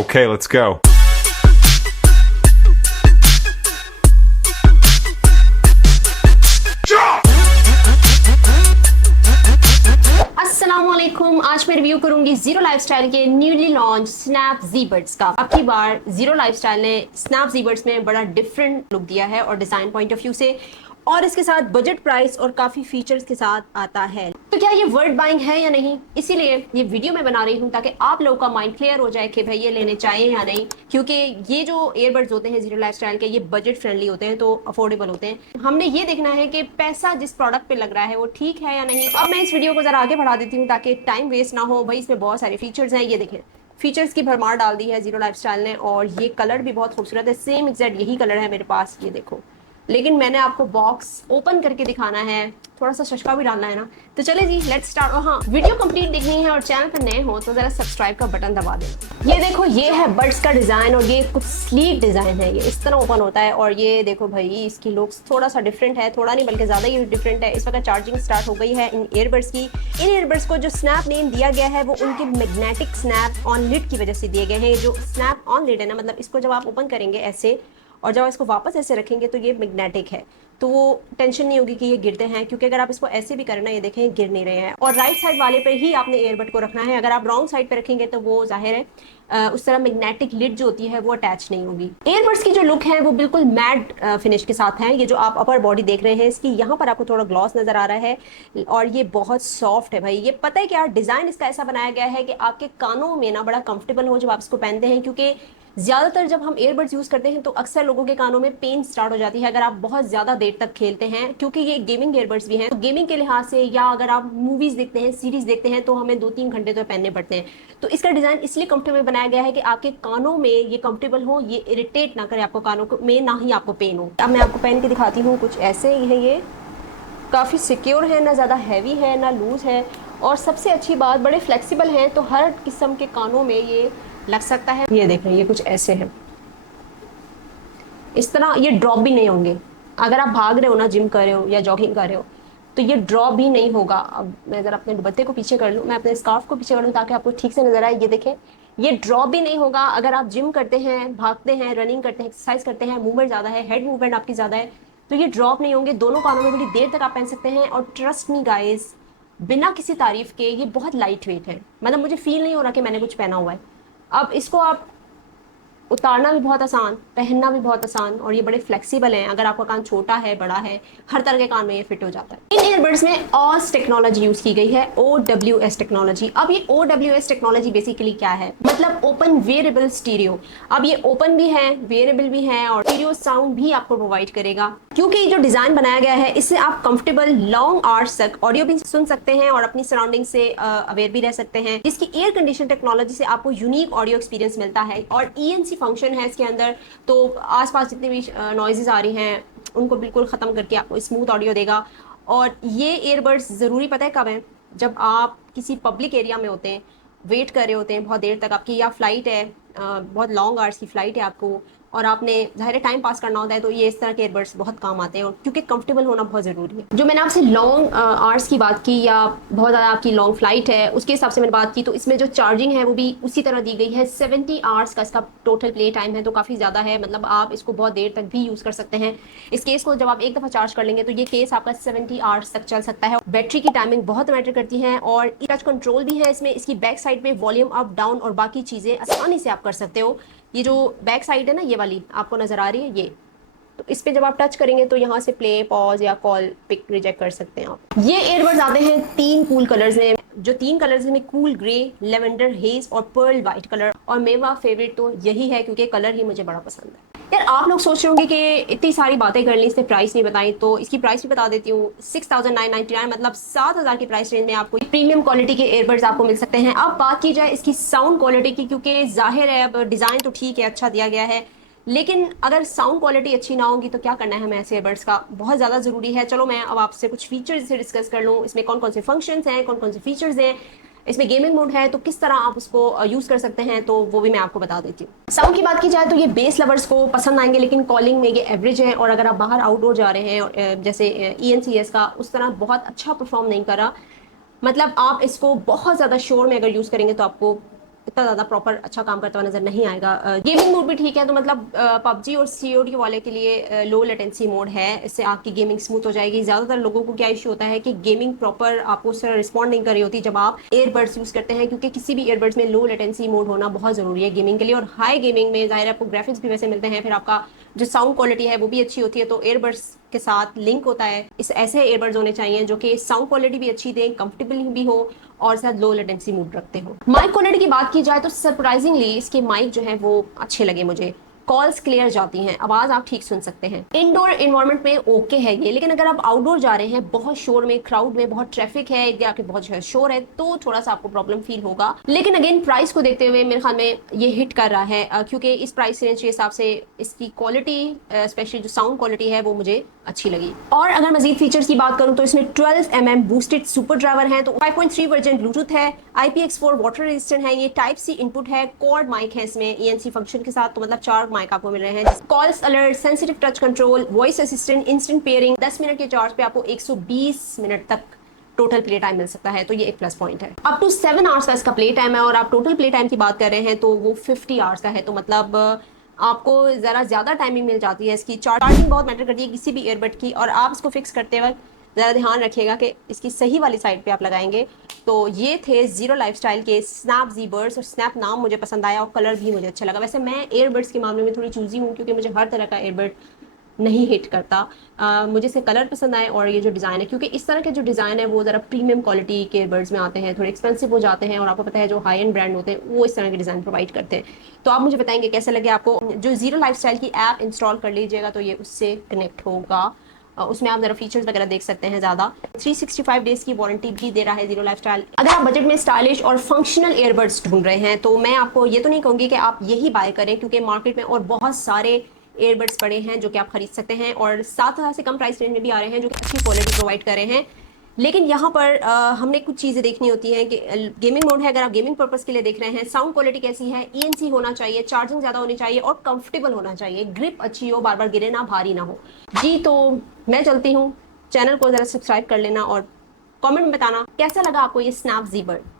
Okay, let's go. अस्सलामुअलैकुम। आज मैं रिव्यू करूंगी जीरो लाइफस्टाइल के न्यूली लॉन्च स्नैप जी बड्स का। अब की बार जीरो लाइफस्टाइल ने स्नैप जी बड्स में बड़ा डिफरेंट लुक दिया है और डिजाइन पॉइंट ऑफ व्यू से, और इसके साथ बजट प्राइस और काफी फीचर्स के साथ आता है। तो क्या ये वर्थ बाइंग है या नहीं, इसीलिए ये वीडियो मैं बना रही हूँ ताकि आप लोगों का माइंड क्लियर हो जाए कि भाई ये लेने चाहिए या नहीं। क्योंकि ये जो ईयरबड्स होते हैं जीरो लाइफस्टाइल के, ये बजट फ्रेंडली होते हैं, तो अफोर्डेबल होते हैं। हमने ये देखना है कि पैसा जिस प्रोडक्ट पे लग रहा है वो ठीक है या नहीं। अब मैं इस वीडियो को जरा आगे बढ़ा देती हूँ ताकि टाइम वेस्ट ना हो। भाई इसमें बहुत सारे फीचर्स हैं, ये देखें, फीचर्स की भरमार डाल दी है जीरो लाइफस्टाइल ने। और ये कलर भी बहुत खूबसूरत है, सेम एग्जैक्ट यही कलर है मेरे पास, ये देखो। लेकिन मैंने आपको बॉक्स ओपन करके दिखाना है, थोड़ा सा शशका भी डालना है ना। तो चले जी, लेट्स स्टार्ट। और हाँ, वीडियो कंप्लीट देखनी है और चैनल पर नए हो तो जरा सब्सक्राइब का बटन दबा दें। ये देखो, ये है बड्स का डिजाइन और ये कुछ स्लीक डिजाइन है। ये इस तरह ओपन होता है और ये देखो भाई, इसकी लुक्स थोड़ा सा डिफरेंट है, थोड़ा नहीं बल्कि ज्यादा ही डिफरेंट है। इस वक्त चार्जिंग स्टार्ट हो गई है इन ईयरबड्स की। इन ईयरबड्स को जो स्नैप नेम दिया गया है वो उनके मैग्नेटिक स्नैप ऑन लिड की वजह से दिए गए हैं। जो स्नैप ऑन लिड है ना, मतलब इसको जब आप ओपन करेंगे ऐसे और जब इसको वापस ऐसे रखेंगे तो ये मैग्नेटिक है, तो वो टेंशन नहीं होगी कि ये गिरते हैं, क्योंकि अगर आप इसको ऐसे भी करें ना, ये देखें गिर नहीं रहे हैं। और राइट साइड वाले पे ही आपने एयरबड को रखना है। अगर आप रॉन्ग साइड पे रखेंगे तो वो जाहिर है उस तरह मैग्नेटिक लिड जो होती है वो अटैच नहीं होगी। एयरबड्स की जो लुक है वो बिल्कुल मैट फिनिश के साथ है। ये जो आप अपर बॉडी देख रहे हैं इसकी, यहाँ पर आपको थोड़ा ग्लॉस नजर आ रहा है और ये बहुत सॉफ्ट है भाई। ये पता है क्या, डिजाइन इसका ऐसा बनाया गया है कि आपके कानों में ना बड़ा कंफर्टेबल हो जब आप इसको पहनते हैं। क्योंकि ज्यादातर जब हम एयरबड्स यूज करते हैं तो अक्सर लोगों के कानों में पेन स्टार्ट हो जाती है अगर आप बहुत ज्यादा देर तक खेलते हैं। क्योंकि ये गेमिंग एयरबड्स भी हैं, तो गेमिंग के लिहाज से या अगर आप मूवीज देखते हैं, सीरीज देखते हैं, तो हमें 2-3 घंटे तो पहनने पड़ते हैं। तो इसका डिजाइन इसलिए कंफर्टेबल बनाया गया है कि आपके कानों में ये कंफर्टेबल हो, ये इरिटेट ना करे आपको कानों में, ना ही आपको पेन हो। अब मैं आपको पहन के दिखाती हूँ। कुछ ऐसे ही है, ये काफ़ी सिक्योर है, ना ज़्यादा हैवी है ना लूज है। और सबसे अच्छी बात, बड़े फ्लेक्सिबल हैं, तो हर किस्म के कानों में ये लग सकता है। ये देख रहे हैं, ये कुछ ऐसे है, इस तरह ये ड्रॉप भी नहीं होंगे। अगर आप भाग रहे हो ना, जिम कर रहे हो या जॉगिंग कर रहे हो, तो ये ड्रॉप भी नहीं होगा। अब मैं अगर अपने दुपट्टे को पीछे कर लूँ, मैं अपने स्कार्फ को पीछे कर लूँ ताकि आपको ठीक से नजर आए, ये देखें, ये ड्रॉप भी नहीं होगा। अगर आप जिम करते हैं, भागते हैं, रनिंग करते हैं, एक्सरसाइज करते हैं, मूवमेंट ज़्यादा है, हेड मूवमेंट आपकी ज़्यादा है, तो ये ड्रॉप नहीं होंगे। दोनों कानों में बड़ी देर तक आप पहन सकते हैं। और ट्रस्ट मी गाइस, बिना किसी तारीफ के ये बहुत लाइट वेट है। मतलब मुझे फील नहीं हो रहा कि मैंने कुछ पहना हुआ है। अब इसको आप उतारना भी बहुत आसान, पहनना भी बहुत आसान, और ये बड़े फ्लेक्सिबल हैं। अगर आपका कान छोटा है, बड़ा है, हर तरह के कान में ये फिट हो जाता है। इन ईयरबड्स में OS टेक्नोलॉजी यूज की गई है, OWS टेक्नोलॉजी। अब ये OWS टेक्नोलॉजी बेसिकली क्या है, मतलब ओपन वेरिएबल स्टीरियो। अब ये ओपन भी है, वेरिएबल भी है, और स्टीरियो साउंड भी आपको प्रोवाइड करेगा। क्योंकि ये जो डिजाइन बनाया गया है, इससे आप कंफर्टेबल लॉन्ग आवर्स तक ऑडियो भी सुन सकते हैं और अपनी सराउंडिंग से अवेयर भी रह सकते हैं। जिसकी एयर कंडीशन टेक्नोलॉजी से आपको यूनिक ऑडियो एक्सपीरियंस मिलता है। और ENC फंक्शन है इसके अंदर, तो आसपास जितनी भी नॉइजेस आ रही हैं उनको बिल्कुल ख़त्म करके आपको स्मूथ ऑडियो देगा। और ये ईयरबड्स ज़रूरी पता है कब है, जब आप किसी पब्लिक एरिया में होते हैं, वेट कर रहे होते हैं बहुत देर तक, आपकी या फ्लाइट है, बहुत लॉन्ग आवर्स की फ़्लाइट है आपको, और आपने ज़ाहिर टाइम पास करना होता है, तो ये इस तरह के ईयरबड्स बहुत काम आते हैं। और क्योंकि कंफर्टेबल होना बहुत ज़रूरी है। जो मैंने आपसे लॉन्ग आवर्स की बात की या बहुत ज़्यादा आपकी लॉन्ग फ्लाइट है, उसके हिसाब से मैंने बात की, तो इसमें जो चार्जिंग है वो भी उसी तरह दी गई है। 70 आवर्स का इसका टोटल प्ले टाइम है, तो काफ़ी ज़्यादा है। मतलब आप इसको बहुत देर तक भी यूज़ कर सकते हैं। इस केस को जब आप एक दफ़ा चार्ज कर लेंगे तो ये केस आपका 70 आवर्स तक चल सकता है। बैटरी की टाइमिंग बहुत मैटर करती है, और टच कंट्रोल भी है इसमें। इसकी बैक साइड पे वॉल्यूम अप डाउन और बाकी चीज़ें आसानी से आप कर सकते हो। ये जो बैक साइड है ना, ये वाली आपको नज़र आ रही है, ये तो इस पे जब आप टच करेंगे तो यहाँ से प्ले, पॉज या कॉल, पिक, रिजेक्ट कर सकते हैं आप। ये ईयरबड्स आते हैं 3 कूल कलर्स में। जो 3 कलर्स में कूल ग्रे, लेवेंडर हेज और पर्ल वाइट कलर। और मेरा फेवरेट तो यही है क्योंकि कलर ही मुझे बड़ा पसंद है। यार आप लोग सोच रहे होंगे कि इतनी सारी बातें कर ली, इसने प्राइस नहीं बताई, तो इसकी प्राइस भी बता देती हूँ। 6999, मतलब 7000 की प्राइस रेंज में आपको प्रीमियम क्वालिटी के ईयरबड्स आपको मिल सकते हैं। अब बात की जाए इसकी साउंड क्वालिटी की, क्योंकि जाहिर है अब डिज़ाइन तो ठीक है, अच्छा दिया गया है, लेकिन अगर साउंड क्वालिटी अच्छी ना होगी तो क्या करना है हमें ऐसे ईयरबड्स का, बहुत ज़्यादा ज़रूरी है। चलो मैं अब आपसे कुछ फीचर्स से डिस्कस कर लूँ। इसमें कौन कौन से फंक्शंस हैं, कौन कौन से फीचर्स हैं, इसमें गेमिंग मोड है तो किस तरह आप उसको यूज़ कर सकते हैं, तो वो भी मैं आपको बता देती हूँ। साउंड की बात की जाए तो ये बेस लवर्स को पसंद आएंगे, लेकिन कॉलिंग में ये एवरेज है। और अगर आप बाहर आउटडोर जा रहे हैं, जैसे ENCS का उस तरह बहुत अच्छा परफॉर्म नहीं करा। मतलब आप इसको बहुत ज़्यादा शोर में अगर यूज़ करेंगे तो आपको इतना ज़्यादा प्रॉपर अच्छा काम करता हुआ नज़र नहीं आएगा। गेमिंग मोड भी ठीक है, तो मतलब पबजी और सीओडी वाले के लिए लो लेटेंसी मोड है, इससे आपकी गेमिंग स्मूथ हो जाएगी। ज़्यादातर लोगों को क्या इशू होता है कि गेमिंग प्रॉपर आपको उस तरह रिस्पॉन्ड नहीं कर रही होती जब आप एयरबड्स यूज़ करते हैं, क्योंकि किसी भी एयरबड्स में लो लेटेंसी मोड होना बहुत ज़रूरी है गेमिंग के लिए। और हाई गेमिंग में ज़ाहिर है आपको ग्राफिक्स भी वैसे मिलते हैं, फिर आपका जो साउंड क्वालिटी है वो भी अच्छी होती है, तो एयरबड्स के साथ लिंक होता है। इस ऐसे एयरबड्स होने चाहिए जो कि साउंड क्वालिटी भी अच्छी दें, कंफर्टेबल भी हो और साथ लो लेटेंसी मूड रखते हो। माइक क्वालिटी की बात की जाए तो सरप्राइजिंगली इसके माइक जो है वो अच्छे लगे मुझे। कॉल्स क्लियर जाती हैं, आवाज आप ठीक सुन सकते हैं। इंडोर इन्वायरमेंट में ओके है ये, लेकिन अगर आप आउटडोर जा रहे हैं, बहुत शोर में, क्राउड में, बहुत ट्रैफिक है या कि बहुत शोर है, तो थोड़ा सा आपको प्रॉब्लम फील होगा। लेकिन अगेन प्राइस को देखते हुए मेरे ख्याल में ये हिट कर रहा है, क्योंकि इस प्राइस रेंज के हिसाब से इसकी क्वालिटी, स्पेशली जो साउंड क्वालिटी है वो मुझे अच्छी लगी। और अगर मजीद फीचर्स की बात करूं तो इसमें 12mm बूस्टेड सुपर ड्राइवर है, तो 5.3 वर्जन ब्लूटूथ है, IPX4 वाटर रेजिस्टेंट है, ये टाइप सी इनपुट है, क्वाड माइक है इसमें ENC फंक्शन के साथ, तो मतलब 4 माइक आपको मिल रहे हैं। Calls alert, sensitive touch control, voice assistant, instant pairing, 10 minute के चार्ज पे आपको 120 मिनट तक टोटल प्ले टाइम मिल सकता है, तो ये एक प्लस पॉइंट है। अप टू 7 आवर्स का इसका प्ले टाइम है, और आप टोटल प्ले टाइम की बात कर रहे हैं तो वो 50 आवर्स का है, तो मतलब आपको ज़रा ज़्यादा टाइमिंग मिल जाती है। इसकी चार्जिंग बहुत मैटर करती है किसी भी एयरबड की, और आप इसको फिक्स करते वक्त ज़रा ध्यान रखिएगा कि इसकी सही वाली साइड पे आप लगाएंगे। तो ये थे ज़ीरो लाइफस्टाइल के स्नैप ज़ी बर्ड्स, और स्नैप नाम मुझे पसंद आया और कलर भी मुझे अच्छा लगा। वैसे मैं एयरबड्स के मामले में थोड़ी चूजी हूँ, क्योंकि मुझे हर तरह का एयरबड नहीं हिट करता। मुझे से कलर पसंद आए और ये जो डिज़ाइन है, क्योंकि इस तरह के जो डिज़ाइन है वो ज़रा प्रीमियम क्वालिटी के एयरबड्स में आते हैं, थोड़े एक्सपेंसिव हो जाते हैं, और आपको पता है जो हाई एंड ब्रांड होते हैं वो इस तरह के डिज़ाइन प्रोवाइड करते हैं। तो आप मुझे बताएंगे कैसे लगे आपको। जो ज़ीरो लाइफस्टाइल की ऐप इंस्टॉल कर लीजिएगा तो ये उससे कनेक्ट होगा, उसमें आप जरा फीचर्स वगैरह देख सकते हैं। ज़्यादा 365 डेज की वारंटी भी दे रहा है ज़ीरो लाइफस्टाइल। अगर आप बजट में स्टाइलिश और फंक्शनल एयरबड्स ढूंढ रहे हैं तो मैं आपको ये तो नहीं कहूँगी कि आप यही बाय करें, क्योंकि मार्केट में और बहुत सारे एयरबड्स पड़े हैं जो कि आप खरीद सकते हैं, और 7,000 से कम प्राइस रेंज में भी आ रहे हैं जो कि अच्छी क्वालिटी प्रोवाइड कर रहे हैं। लेकिन यहाँ पर हमने कुछ चीज़ें देखनी होती हैं कि गेमिंग मोड है, अगर आप गेमिंग पर्पस के लिए देख रहे हैं, साउंड क्वालिटी कैसी है, ENC होना चाहिए, चार्जिंग ज़्यादा होनी चाहिए और कंफर्टेबल होना चाहिए, ग्रिप अच्छी हो, बार बार गिरे ना, भारी ना हो। जी तो मैं चलती हूँ, चैनल को ज़रा सब्सक्राइब कर लेना और कमेंट में बताना कैसा लगा आपको ये स्नैप ज़ी बर्ड।